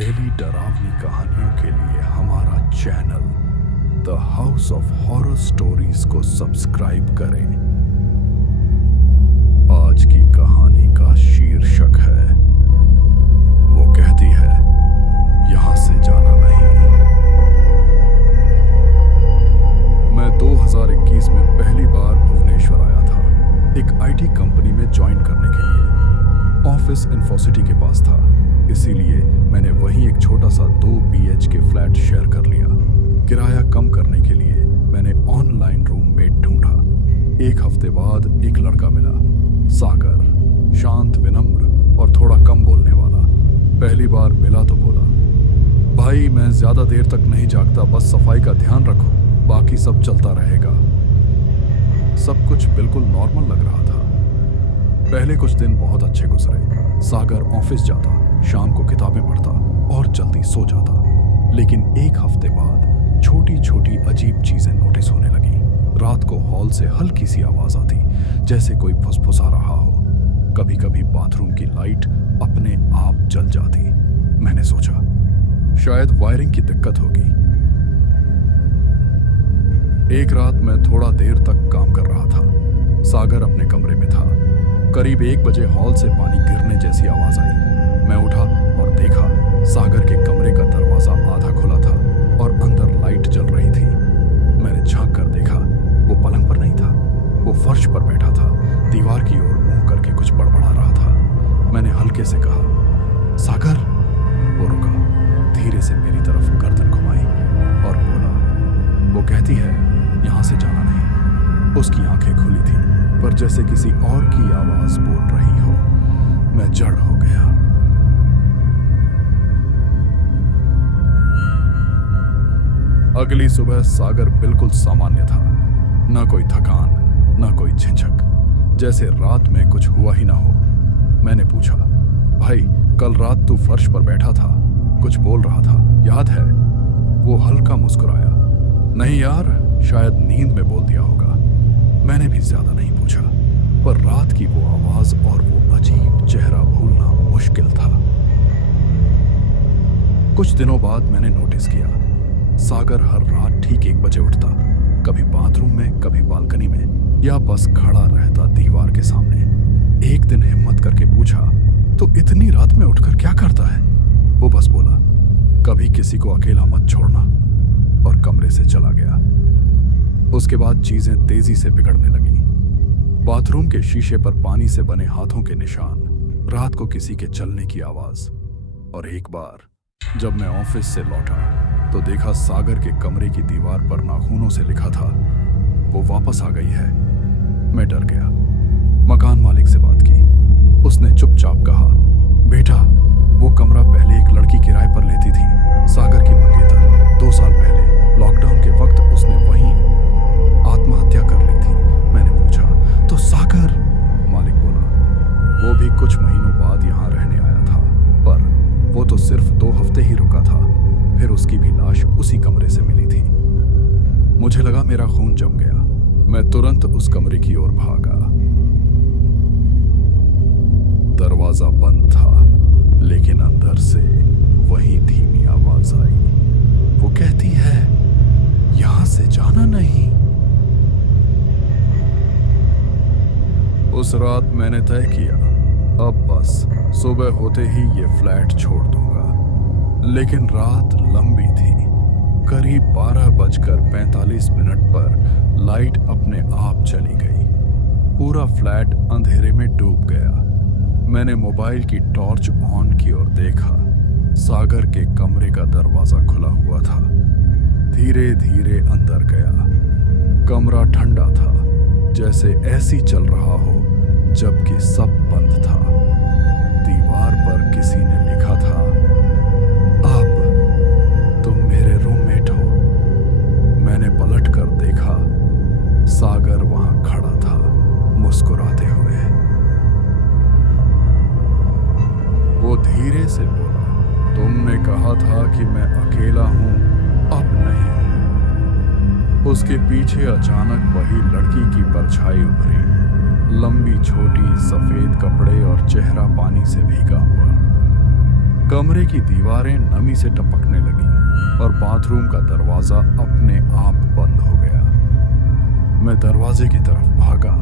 Daily डरावनी कहानियों के लिए हमारा channel the house of horror stories को सब्सक्राइब करें। आज की कहानी का शीर्षक है वो कहती है यहां से जाना नहीं। मैं 2021 में पहली बार भुवनेश्वर आया था, एक आईटी कंपनी में ज्वाइन करने के लिए। ऑफिस इन्फोसिटी के पास था, इसीलिए मैंने वहीं एक छोटा सा 2 BHK फ्लैट शेयर कर लिया। किराया कम करने के लिए मैंने ऑनलाइन रूममेट ढूंढा। एक हफ्ते बाद एक लड़का मिला, सागर, शांत, विनम्र और थोड़ा कम बोलने वाला। पहली बार मिला तो बोला, भाई मैं ज्यादा देर तक नहीं जागता, बस सफाई का ध्यान रखो, बाकी सब चलता रहेगा। सब कुछ बिल्कुल नॉर्मल लग रहा था। पहले कुछ दिन बहुत अच्छे गुजरे। सागर ऑफिस जाता, शाम को किताबें पढ़ता और जल्दी सो जाता। लेकिन एक हफ्ते बाद छोटी छोटी अजीब चीजें नोटिस होने लगी। रात को हॉल से हल्की सी आवाज आती, जैसे कोई फुसफुसा रहा हो। कभी कभी बाथरूम की लाइट अपने आप जल जाती। मैंने सोचा शायद वायरिंग की दिक्कत होगी। एक रात मैं थोड़ा देर तक काम कर रहा था। सागर अपने कमरे में था। करीब 1 बजे हॉल से पानी गिरने जैसी आवाज आई। मैं उठा और देखा सागर के कमरे का दरवाजा आधा खुला था और अंदर लाइट जल रही थी। मैंने झांक कर देखा, वो पलंग पर नहीं था, वो फर्श पर बैठा था, दीवार की ओर मुंह करके कुछ बड़बड़ा रहा था। मैंने हल्के से कहा, सागर। वो रुका, धीरे से मेरी तरफ गर्दन घुमाई और बोला, वो कहती है यहां से जाना नहीं। उसकी आंखें खुली थी, पर जैसे किसी और की आवाज बोल रही हो। मैं जड़ हो गया। अगली सुबह सागर बिल्कुल सामान्य था, ना कोई थकान, ना कोई झिझक, जैसे रात में कुछ हुआ ही ना हो। मैंने पूछा, भाई कल रात तू फर्श पर बैठा था, कुछ बोल रहा था, याद है? वो हल्का मुस्कुराया, नहीं यार, शायद नींद में बोल दिया होगा। मैंने भी ज्यादा नहीं पूछा, पर रात की वो आवाज और वो अजीब चेहरा भूलना मुश्किल था। कुछ दिनों बाद मैंने नोटिस किया, सागर हर रात ठीक 1 बजे उठता, कभी बाथरूम में, कभी बालकनी में, या बस खड़ा रहता दीवार के सामने। एक दिन हिम्मत करके पूछा, तो इतनी रात में उठकर क्या करता है? वो बस बोला, कभी किसी को अकेला मत छोड़ना, और कमरे से चला गया। उसके बाद चीजें तेजी से बिगड़ने लगी। बाथरूम के शीशे पर पानी से बने हाथों के निशान, रात को किसी के चलने की आवाज। और एक बार जब मैं ऑफिस से लौटा तो देखा सागर के कमरे की दीवार पर नाखूनों से लिखा था, वो वापस आ गई है। मैं डर गया। मकान मालिक से बात की। उसने चुपचाप कहा, बेटा वो कमरा पहले एक लड़की किराए पर लेती थी, सागर की मंगेतर। 2 साल पहले लॉकडाउन के वक्त उसने वहीं आत्महत्या कर ली थी। मैंने पूछा, तो सागर? मालिक बोला, वो भी कुछ महीनों बाद यहाँ रहने आया था, पर वो तो सिर्फ 2 हफ्ते ही रुका था। फिर उसकी भी लाश उसी कमरे से मिली थी। मुझे लगा मेरा खून जम गया। मैं तुरंत उस कमरे की ओर भागा। दरवाजा बंद था, लेकिन अंदर से वही धीमी आवाज आई, वो कहती है यहां से जाना नहीं। उस रात मैंने तय किया, अब बस सुबह होते ही ये फ्लैट छोड़ दूंगा। लेकिन रात लंबी थी। करीब 12:45 पर लाइट अपने आप चली गई। पूरा फ्लैट अंधेरे में डूब गया। मैंने मोबाइल की टॉर्च ऑन की और देखा, सागर के कमरे का दरवाजा खुला हुआ था। धीरे धीरे अंदर गया। कमरा ठंडा था, जैसे ऐसी चल रहा हो जबकि सब बंद था। दीवार पर किसी ने लिखा था, अब तुम मेरे रूममेट हो। मैंने पलट कर देखा, सागर वहां खड़ा था, मुस्कुराते हुए। वो धीरे से बोला, तुमने कहा था कि मैं अकेला हूं, अब नहीं हूं। उसके पीछे अचानक वही लड़की की परछाई उभरी, लंबी छोटी, सफेद कपड़े और चेहरा पानी से भीगा हुआ। कमरे की दीवारें नमी से टपकने लगी और बाथरूम का दरवाजा अपने आप बंद हो गया। मैं दरवाजे की तरफ भागा,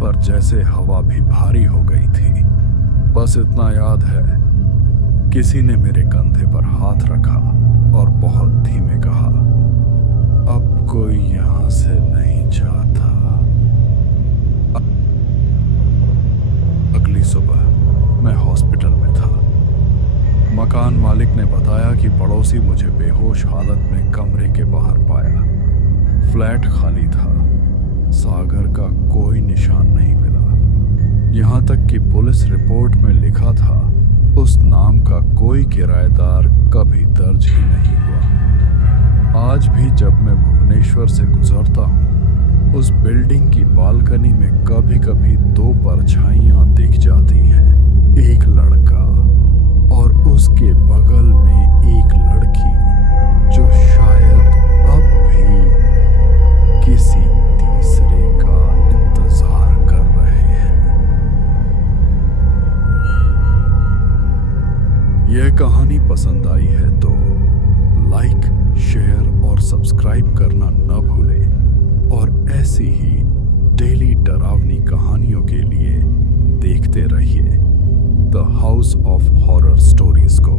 पर जैसे हवा भी भारी हो गई थी। बस इतना याद है, किसी ने मेरे कंधे पर हाथ रखा और बहुत धीमे कहा, अब कोई यहां से नहीं जाता। अगली सुबह मैं हॉस्पिटल में था। मकान मालिक ने बताया कि पड़ोसी मुझे बेहोश हालत में कमरे के बाहर पाया। फ्लैट खाली था, सागर का कोई निशान नहीं मिला। यहां तक कि पुलिस रिपोर्ट में लिखा था, उस नाम का कोई किराएदार कभी दर्ज ही नहीं हुआ। आज भी जब मैं भुवनेश्वर से गुजरता हूं, उस बिल्डिंग की बालकनी में कभी कभी दो परछाइयां दिख जाती हैं। एक लड़का और उसके बगल में एक लड़की, जो शायद अब भी किसी तीसरे का इंतजार कर रहे हैं। यह कहानी पसंद आई है तो लाइक, शेयर और सब्सक्राइब करना न भूलें और ऐसी ही डेली डरावनी कहानियों के लिए देखते रहिए the house of horror stories को।